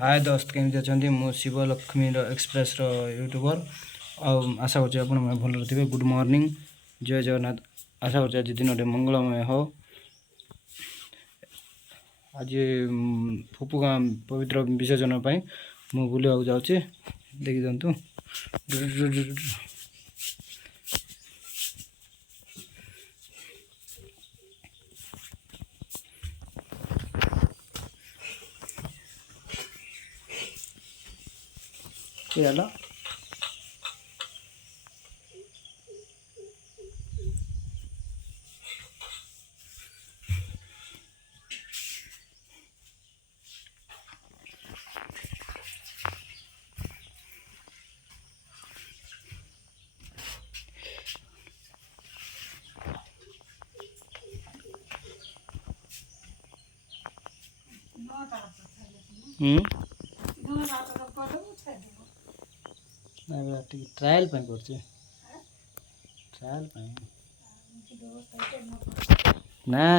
हाय दोस्त केमी अच्छा मु शिवलक्ष्मी एक्सप्रेस यूट्यूबर आशा कर भल थे। गुड मॉर्निंग जय जगन्नाथ। आशा कर दिन मंगलमय हो। आज फुपू गाँ पवित्र विसर्जन मु बुलवाक जाऊँगी देखी दिंतु। क्या ट्रायल कर ट्रायल ना।